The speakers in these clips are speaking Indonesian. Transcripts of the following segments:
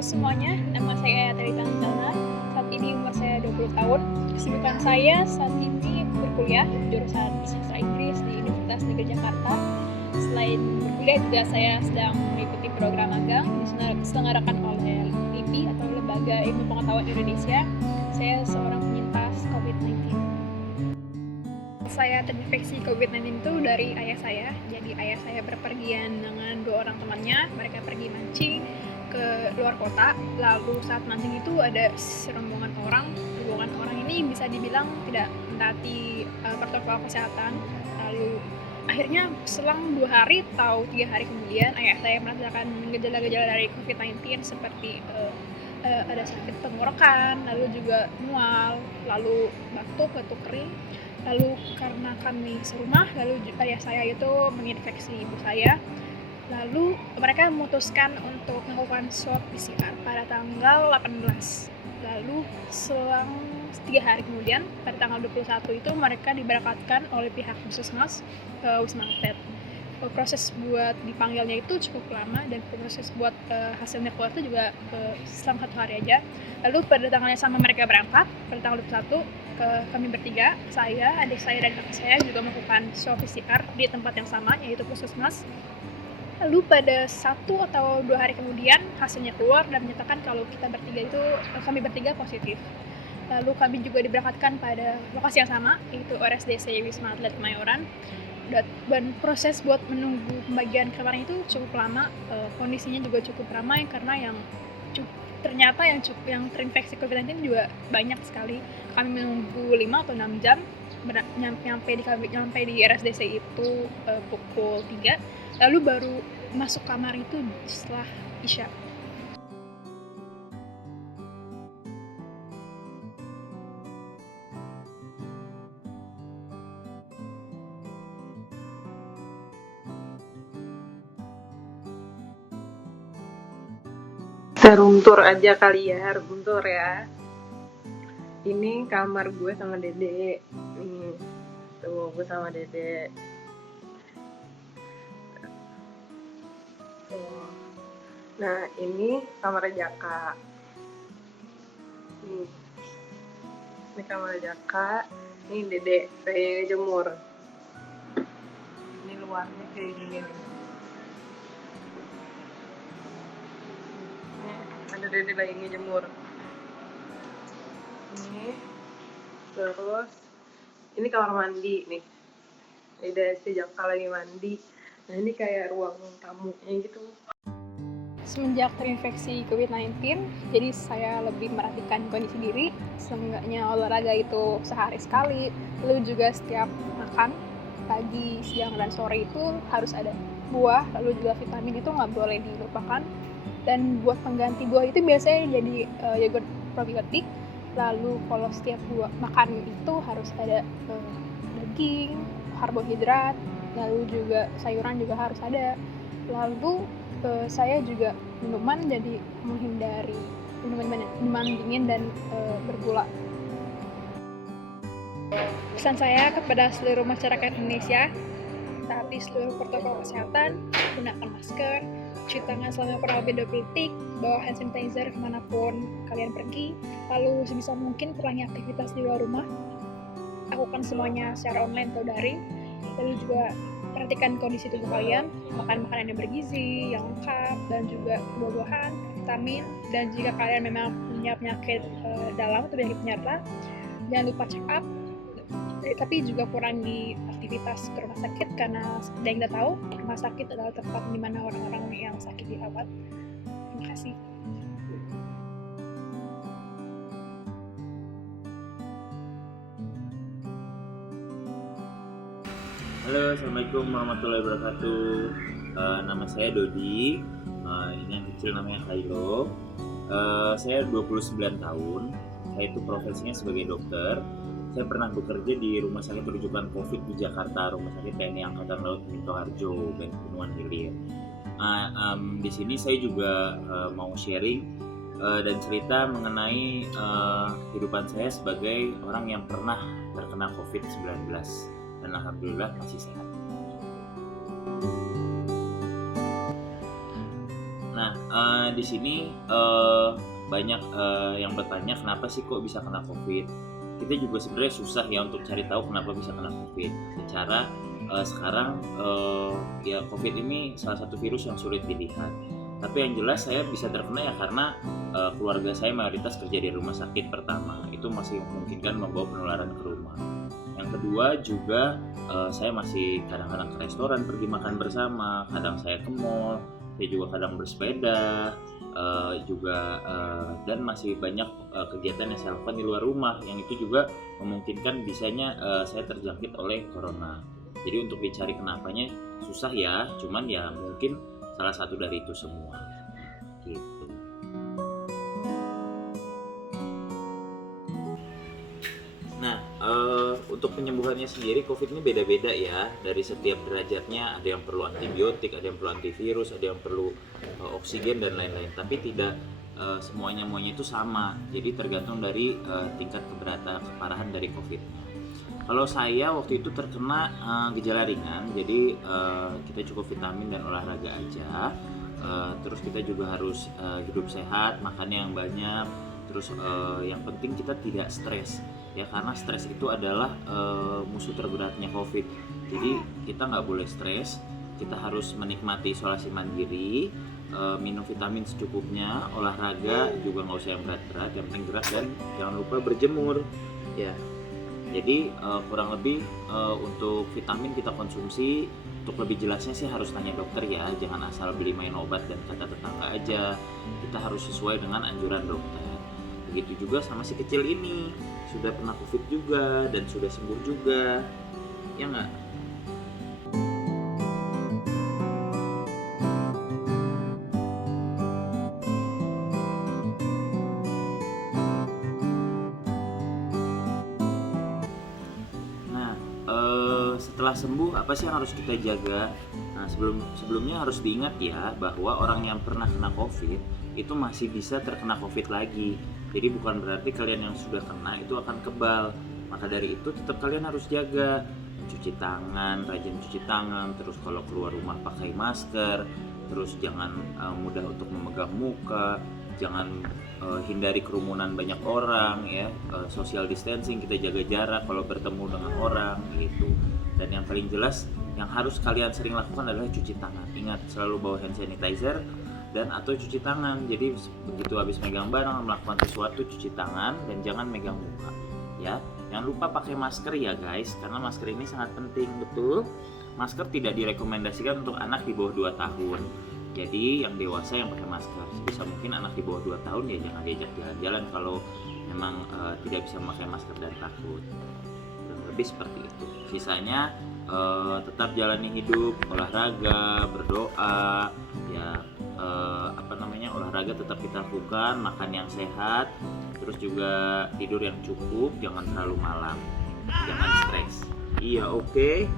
Halo semuanya, nama saya Teri Tanzana. Saat ini umur saya 20 tahun. Kesibukan saya saat ini berkuliah jurusan Sastra Inggris di Universitas Negeri Jakarta. Selain berkuliah juga saya sedang mengikuti program magang diselenggarakan oleh LIPI atau Lembaga Ilmu Pengetahuan Indonesia. Saya seorang penyintas COVID-19. Saya terinfeksi COVID-19 itu dari ayah saya. Jadi ayah saya berpergian dengan 2 orang temannya. Mereka pergi mancing ke luar kota. Lalu saat mancing itu ada serombongan orang. Rombongan orang ini bisa dibilang tidak mentaati protokol kesehatan. Lalu akhirnya selang 2 hari atau 3 hari kemudian ayah saya merasakan gejala-gejala dari COVID-19 seperti ada sakit tenggorokan, lalu juga mual, lalu batuk kering. Lalu karena kami serumah, lalu ayah saya itu menginfeksi ibu saya. Lalu mereka memutuskan untuk melakukan swab PCR pada tanggal 18. Lalu selang 3 hari kemudian, pada tanggal 21 itu mereka diberangkatkan oleh pihak Puskesmas ke Wisma Atlet. Proses buat dipanggilnya itu cukup lama dan proses buat hasilnya keluar itu juga selama 1 hari aja. Lalu pada tanggalnya sama mereka berangkat, pada tanggal 21 kami bertiga, saya, adik saya dan kakak saya juga melakukan swab PCR di tempat yang sama, yaitu Puskesmas. Lalu pada 1 atau 2 hari kemudian hasilnya keluar dan menyatakan kalau kami bertiga positif. Lalu kami juga diberangkatkan pada lokasi yang sama, yaitu RSDC Wisma Atlet Kemayoran. Dan proses buat menunggu pembagian kemarin itu cukup lama, kondisinya juga cukup ramai karena ternyata yang terinfeksi COVID-19 juga banyak sekali. Kami menunggu 5 atau 6 jam, nyampe di RSDC itu pukul 3, lalu baru masuk kamar itu setelah Isya. Room tour aja kali ya, room tour ya. Ini kamar gue sama Dede. Nih, tuh gue sama Dede. Nah, ini kamar Jaka. Ini kamar Jaka. Ini Dede kayak jemur. Ini luarnya kayak gini nih. Ada Dede lagi ngejemur. Ini terus ini kamar mandi nih. Dede si Jaka lagi mandi. Nah, ini kayak ruang tamunya gitu. Semenjak terinfeksi COVID-19, jadi saya lebih merhatikan kondisi diri. Seenggaknya olahraga itu sehari sekali. Lalu juga setiap makan pagi, siang, dan sore itu harus ada buah. Lalu juga vitamin itu nggak boleh dilupakan. Dan buat pengganti buah itu biasanya jadi yogurt probiotik. Lalu kalau setiap buah makan itu harus ada daging, karbohidrat, lalu juga sayuran juga harus ada. Lalu saya juga minuman, jadi menghindari minuman dingin dan bergula. Pesan saya kepada seluruh masyarakat Indonesia, taati seluruh protokol kesehatan, gunakan masker, cuci tangan selama kurang lebih 20 detik, bawa hand sanitizer kemanapun kalian pergi, lalu sebisa mungkin kurangi aktivitas di luar rumah, lakukan semuanya secara online atau daring, lalu juga perhatikan kondisi tubuh kalian, makan makanan yang bergizi, yang lengkap, dan juga buah-buahan, vitamin, dan jika kalian memang punya penyakit dalam atau penyakit penyerta, jangan lupa check up. Tapi juga kurangi aktivitas ke rumah sakit karena seperti yang kita tahu, rumah sakit adalah tempat di mana orang-orang yang sakit dirawat. Terima kasih. Halo, assalamualaikum warahmatullahi wabarakatuh. Nama saya Dodi. Ini yang kecil namanya Khailo. Saya 29 tahun. Saya itu profesinya sebagai dokter. Saya pernah bekerja di Rumah Sakit Rujukan COVID di Jakarta, Rumah Sakit TNI Angkatan Laut Minto Harjo, Benua Hilir. Di sini saya juga mau sharing dan cerita mengenai kehidupan saya sebagai orang yang pernah terkena COVID-19 dan alhamdulillah masih sehat. Nah, di sini banyak yang bertanya kenapa sih kok bisa kena COVID. Kita juga sebenarnya susah ya untuk cari tahu kenapa bisa kena COVID. Secara sekarang ya COVID ini salah satu virus yang sulit dilihat. Tapi yang jelas saya bisa terkena ya karena keluarga saya mayoritas kerja di rumah sakit pertama. Itu masih memungkinkan membawa penularan ke rumah. Yang kedua juga saya masih kadang-kadang ke restoran pergi makan bersama, kadang saya ke mall, saya juga kadang bersepeda, dan masih banyak kegiatan yang saya lakukan di luar rumah yang itu juga memungkinkan bisanya saya terjangkit oleh corona. Jadi untuk dicari kenapanya susah ya, cuman ya mungkin salah satu dari itu semua gitu. Nah, untuk penyembuhannya sendiri COVID ini beda-beda ya. Dari setiap derajatnya, ada yang perlu antibiotik, ada yang perlu antivirus, ada yang perlu oksigen dan lain-lain. Tapi tidak semuanya itu sama. Jadi tergantung dari tingkat keparahan dari COVID. Kalau saya waktu itu terkena gejala ringan, jadi kita cukup vitamin dan olahraga aja. Terus kita juga harus hidup sehat, makan yang banyak. Terus yang penting kita tidak stres, ya karena stres itu adalah musuh terberatnya COVID. Jadi kita nggak boleh stres, kita harus menikmati isolasi mandiri, minum vitamin secukupnya, olahraga juga nggak usah yang berat-berat, yang penting gerak dan jangan lupa berjemur, ya. Jadi kurang lebih untuk vitamin kita konsumsi, untuk lebih jelasnya sih harus tanya dokter ya, jangan asal beli main obat dan kata tetangga aja. Kita harus sesuai dengan anjuran dokter. Begitu juga sama si kecil ini, sudah pernah COVID juga dan sudah sembuh juga, ya nggak? Setelah sembuh apa sih yang harus kita jaga? Nah, sebelumnya harus diingat ya bahwa orang yang pernah kena COVID itu masih bisa terkena COVID lagi. Jadi bukan berarti kalian yang sudah kena itu akan kebal. Maka dari itu tetap kalian harus jaga, cuci tangan, rajin cuci tangan, terus kalau keluar rumah pakai masker, terus jangan mudah untuk memegang muka, jangan hindari kerumunan banyak orang ya, social distancing, kita jaga jarak kalau bertemu dengan orang gitu. Dan yang paling jelas yang harus kalian sering lakukan adalah cuci tangan. Ingat selalu bawa hand sanitizer dan atau cuci tangan. Jadi begitu habis megang barang, melakukan sesuatu, cuci tangan dan jangan megang muka. Ya, jangan lupa pakai masker ya guys, karena masker ini sangat penting, betul. Masker tidak direkomendasikan untuk anak di bawah 2 tahun. Jadi yang dewasa yang pakai masker. Sebisa mungkin anak di bawah 2 tahun ya jangan diajak jalan-jalan kalau memang tidak bisa memakai masker dan takut. Lebih seperti itu. Sisanya tetap jalani hidup, olahraga, berdoa, ya olahraga tetap kita lakukan, makan yang sehat, terus juga tidur yang cukup, jangan terlalu malam, jangan stres. Iya, oke.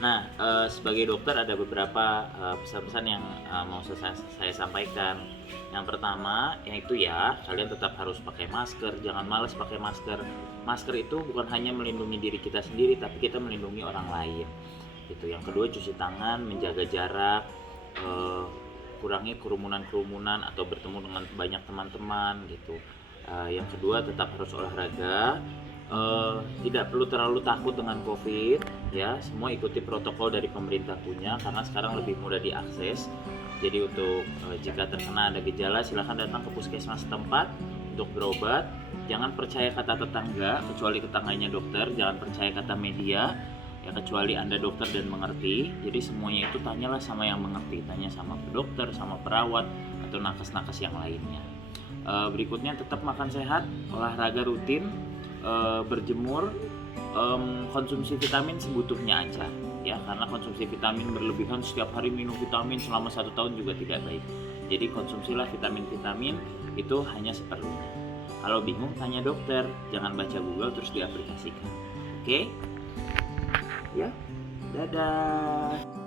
Nah, sebagai dokter ada beberapa pesan-pesan yang mau saya sampaikan. Yang pertama, yaitu ya, kalian tetap harus pakai masker, jangan malas pakai masker. Masker itu bukan hanya melindungi diri kita sendiri, tapi kita melindungi orang lain. Gitu. Yang kedua, cuci tangan, menjaga jarak, kurangi kerumunan-kerumunan atau bertemu dengan banyak teman-teman gitu. Yang kedua, tetap harus olahraga. Tidak perlu terlalu takut dengan COVID ya, semua ikuti protokol dari pemerintah punya karena sekarang lebih mudah diakses. Jadi untuk jika terkena ada gejala silahkan datang ke puskesmas setempat untuk berobat. Jangan percaya kata tetangga kecuali tetangganya dokter, jangan percaya kata media ya kecuali Anda dokter dan mengerti. Jadi semuanya itu tanyalah sama yang mengerti, tanya sama dokter, sama perawat atau nakes-nakes yang lainnya. Berikutnya tetap makan sehat, olahraga rutin, berjemur, konsumsi vitamin sebutuhnya aja ya, karena konsumsi vitamin berlebihan setiap hari minum vitamin selama 1 tahun juga tidak baik. Jadi konsumsilah vitamin-vitamin itu hanya seperlunya. Kalau bingung tanya dokter, jangan baca Google terus diaplikasikan. Oke? Ya, dadah.